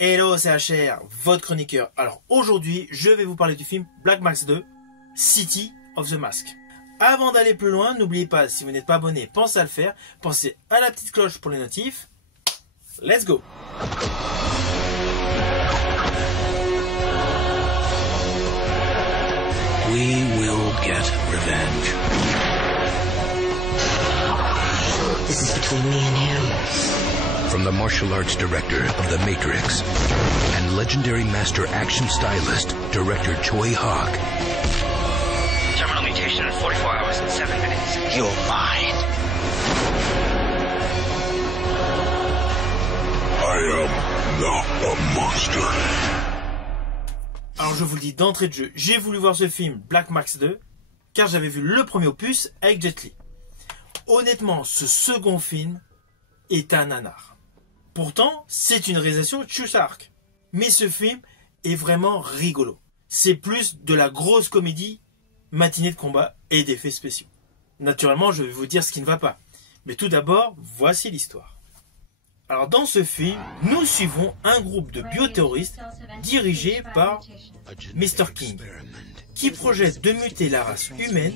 Hello, c'est HR, votre chroniqueur. Alors aujourd'hui, je vais vous parler du film Black Mask 2, City of the Mask. Avant d'aller plus loin, n'oubliez pas, si vous n'êtes pas abonné, pensez à le faire. Pensez à la petite cloche pour les notifs. Let's go! We will get revenge. This is between me and him. From the martial arts director of The Matrix and legendary master action stylist, director Choi Hawk. Terminal mutation in 44 hours and 7 minutes. You'll find. I am not a monster. Alors je vous le dis d'entrée de jeu, j'ai voulu voir ce film Black Mask 2 car j'avais vu le premier opus avec Jet Li. Honnêtement, ce second film est un nanar. Pourtant, c'est une réalisation de Chusark. Mais ce film est vraiment rigolo. C'est plus de la grosse comédie, matinée de combat et d'effets spéciaux. Naturellement, je vais vous dire ce qui ne va pas. Mais tout d'abord, voici l'histoire. Alors dans ce film, nous suivons un groupe de bioterroristes dirigé par Mr. King, qui projette de muter la race humaine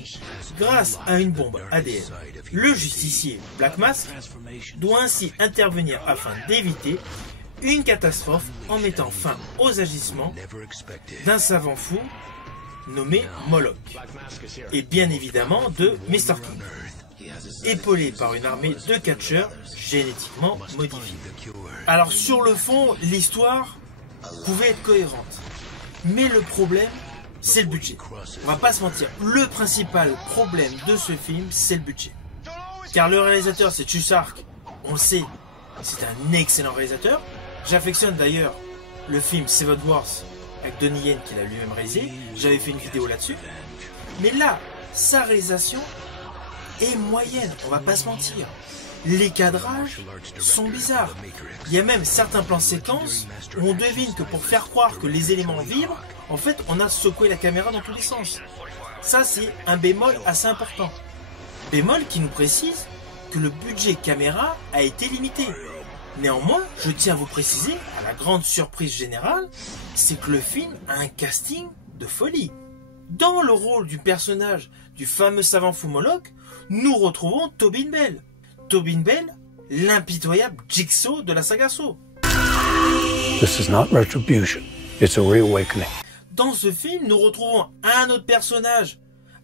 grâce à une bombe ADN. Le justicier Black Mask doit ainsi intervenir afin d'éviter une catastrophe en mettant fin aux agissements d'un savant fou nommé Moloch, et bien évidemment de Mr. King, épaulé par une armée de catcheurs génétiquement modifiés. Alors sur le fond, l'histoire pouvait être cohérente, mais le problème, c'est le budget. On va pas se mentir, le principal problème de ce film, c'est le budget. Car le réalisateur, c'est Chusark, on le sait, c'est un excellent réalisateur. J'affectionne d'ailleurs le film Seven Wars avec Donnie Yen qu'il a lui-même réalisé. J'avais fait une vidéo là-dessus. Mais là, sa réalisation est moyenne, on va pas se mentir. Les cadrages sont bizarres. Il y a même certains plans séquences où on devine que pour faire croire que les éléments vibrent, en fait, on a secoué la caméra dans tous les sens. Ça, c'est un bémol assez important. Bémol qui nous précise que le budget caméra a été limité. Néanmoins, je tiens à vous préciser, à la grande surprise générale, c'est que le film a un casting de folie. Dans le rôle du personnage du fameux savant fou Moloch, nous retrouvons Tobin Bell. Tobin Bell, l'impitoyable Jigsaw de la saga Saw. This is not retribution, it's a reawakening. Dans ce film, nous retrouvons un autre personnage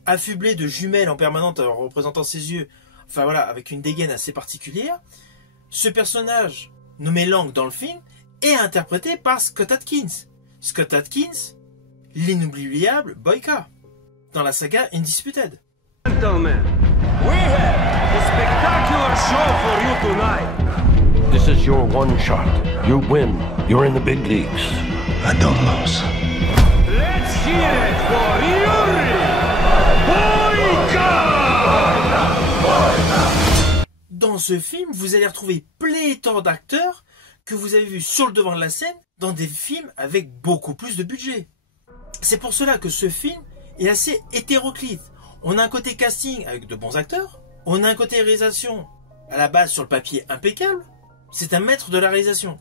affublé de jumelles en permanence en représentant ses yeux, enfin voilà, avec une dégaine assez particulière. Ce personnage, nommé Lang dans le film, est interprété par Scott Adkins. Scott Adkins, l'inoubliable Boyka, dans la saga Undisputed. Gentlemen, we have a spectacular show for you tonight. This is your one shot. You win. You're in the big leagues. I don't lose. Let's hear it for Yuri Boyka! Dans ce film, vous allez retrouver pléthore d'acteurs que vous avez vus sur le devant de la scène dans des films avec beaucoup plus de budget. C'est pour cela que ce film est assez hétéroclite. On a un côté casting avec de bons acteurs, on a un côté réalisation à la base sur le papier impeccable, c'est un maître de la réalisation.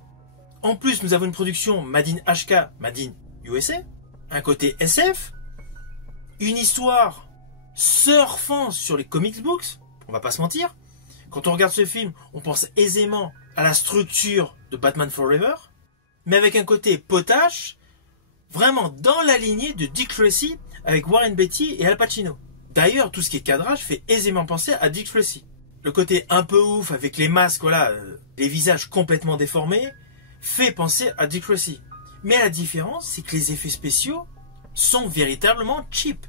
En plus, nous avons une production Made in HK, Made in USA, un côté SF, une histoire surfant sur les comic books, on va pas se mentir. Quand on regarde ce film, on pense aisément à la structure de Batman Forever, mais avec un côté potache, vraiment dans la lignée de Dick Tracy avec Warren Beatty et Al Pacino. D'ailleurs, tout ce qui est cadrage fait aisément penser à Dick Tracy. Le côté un peu ouf avec les masques, voilà, les visages complètement déformés, fait penser à Dick Tracy. Mais la différence, c'est que les effets spéciaux sont véritablement cheap.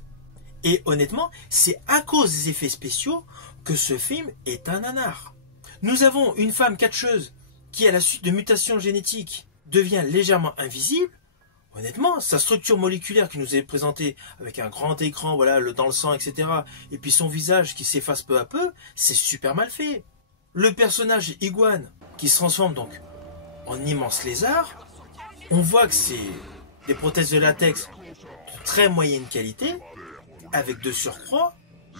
Et honnêtement, c'est à cause des effets spéciaux que ce film est un nanar. Nous avons une femme catcheuse qui, à la suite de mutations génétiques, devient légèrement invisible. Honnêtement, sa structure moléculaire qui nous est présentée avec un grand écran, voilà, dans le sang, etc., et puis son visage qui s'efface peu à peu, c'est super mal fait. Le personnage Iguane, qui se transforme donc en immense lézard, on voit que c'est des prothèses de latex de très moyenne qualité, avec de surcroît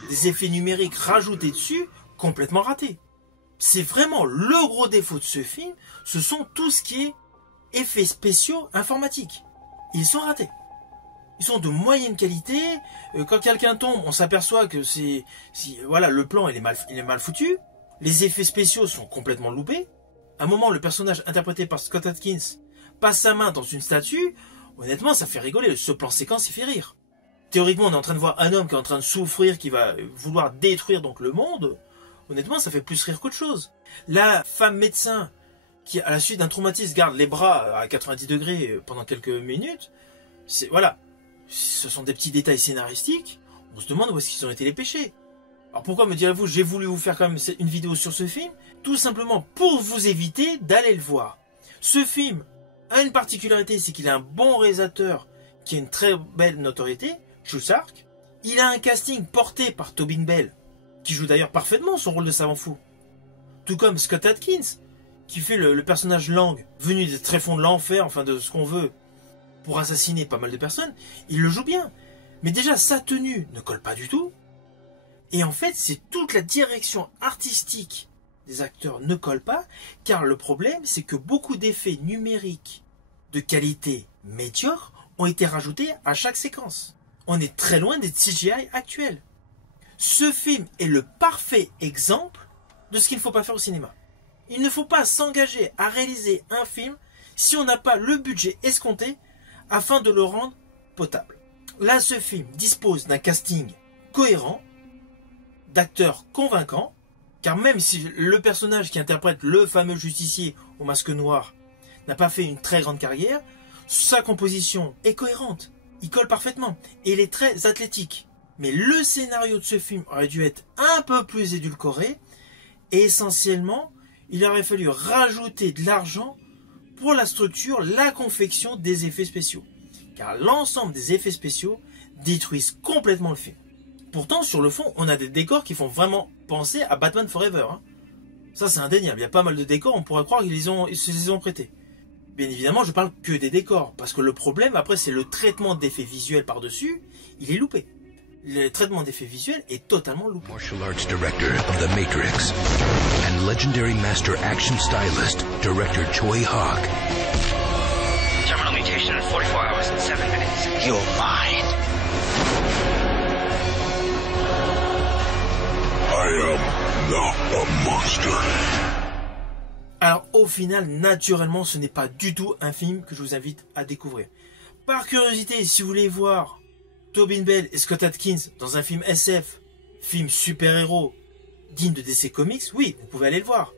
des effets numériques rajoutés dessus, complètement ratés. C'est vraiment le gros défaut de ce film, ce sont tout ce qui est effets spéciaux informatiques. Ils sont ratés. Ils sont de moyenne qualité. Quand quelqu'un tombe, on s'aperçoit que voilà, le plan il est mal foutu. Les effets spéciaux sont complètement loupés. À un moment, le personnage interprété par Scott Adkins passe sa main dans une statue. Honnêtement, ça fait rigoler. Ce plan séquence, il fait rire. Théoriquement, on est en train de voir un homme qui est en train de souffrir, qui va vouloir détruire donc le monde. Honnêtement, ça fait plus rire qu'autre chose. La femme médecin qui, à la suite d'un traumatisme, garde les bras à 90 degrés pendant quelques minutes. Voilà. Ce sont des petits détails scénaristiques. On se demande où est-ce qu'ils ont été les péchés. Alors pourquoi me direz-vous, j'ai voulu vous faire quand même une vidéo sur ce film? Tout simplement pour vous éviter d'aller le voir. Ce film a une particularité, c'est qu'il a un bon réalisateur qui a une très belle notoriété, Chusark. Il a un casting porté par Tobin Bell, qui joue d'ailleurs parfaitement son rôle de savant fou. Tout comme Scott Adkins, qui fait le personnage Lang, venu des tréfonds de l'enfer, enfin de ce qu'on veut, pour assassiner pas mal de personnes. Il le joue bien. Mais déjà, sa tenue ne colle pas du tout. Et en fait, c'est toute la direction artistique des acteurs ne colle pas, car le problème, c'est que beaucoup d'effets numériques de qualité médiocre ont été rajoutés à chaque séquence. On est très loin des CGI actuels. Ce film est le parfait exemple de ce qu'il ne faut pas faire au cinéma. Il ne faut pas s'engager à réaliser un film si on n'a pas le budget escompté afin de le rendre potable. Là, ce film dispose d'un casting cohérent, d'acteurs convaincants, car même si le personnage qui interprète le fameux justicier au masque noir n'a pas fait une très grande carrière, sa composition est cohérente, il colle parfaitement, et il est très athlétique. Mais le scénario de ce film aurait dû être un peu plus édulcoré, et essentiellement, il aurait fallu rajouter de l'argent pour la structure, la confection des effets spéciaux. Car l'ensemble des effets spéciaux détruisent complètement le film. Pourtant, sur le fond, on a des décors qui font vraiment penser à Batman Forever. Ça, c'est indéniable. Il y a pas mal de décors, on pourrait croire qu'ils se les ont prêtés. Bien évidemment, je parle que des décors. Parce que le problème, après, c'est le traitement d'effets visuels par-dessus. Il est loupé. Le traitement d'effets visuels est totalement loupé. Martial arts director of The Matrix and legendary master action stylist, director Choi Hawk. Terminal mutation in 44 hours and 7 minutes. You'll find. I am not a monster. Alors au final, naturellement, ce n'est pas du tout un film que je vous invite à découvrir. Par curiosité, si vous voulez voir Tobin Bell et Scott Adkins dans un film SF, film super-héros digne de DC Comics, oui, vous pouvez aller le voir.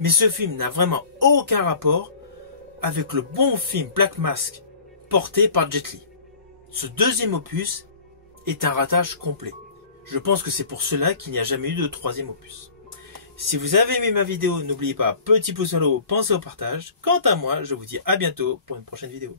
Mais ce film n'a vraiment aucun rapport avec le bon film Black Mask porté par Jet Li. Ce deuxième opus est un ratage complet. Je pense que c'est pour cela qu'il n'y a jamais eu de troisième opus. Si vous avez aimé ma vidéo, n'oubliez pas, petit pouce en haut, pensez au partage. Quant à moi, je vous dis à bientôt pour une prochaine vidéo.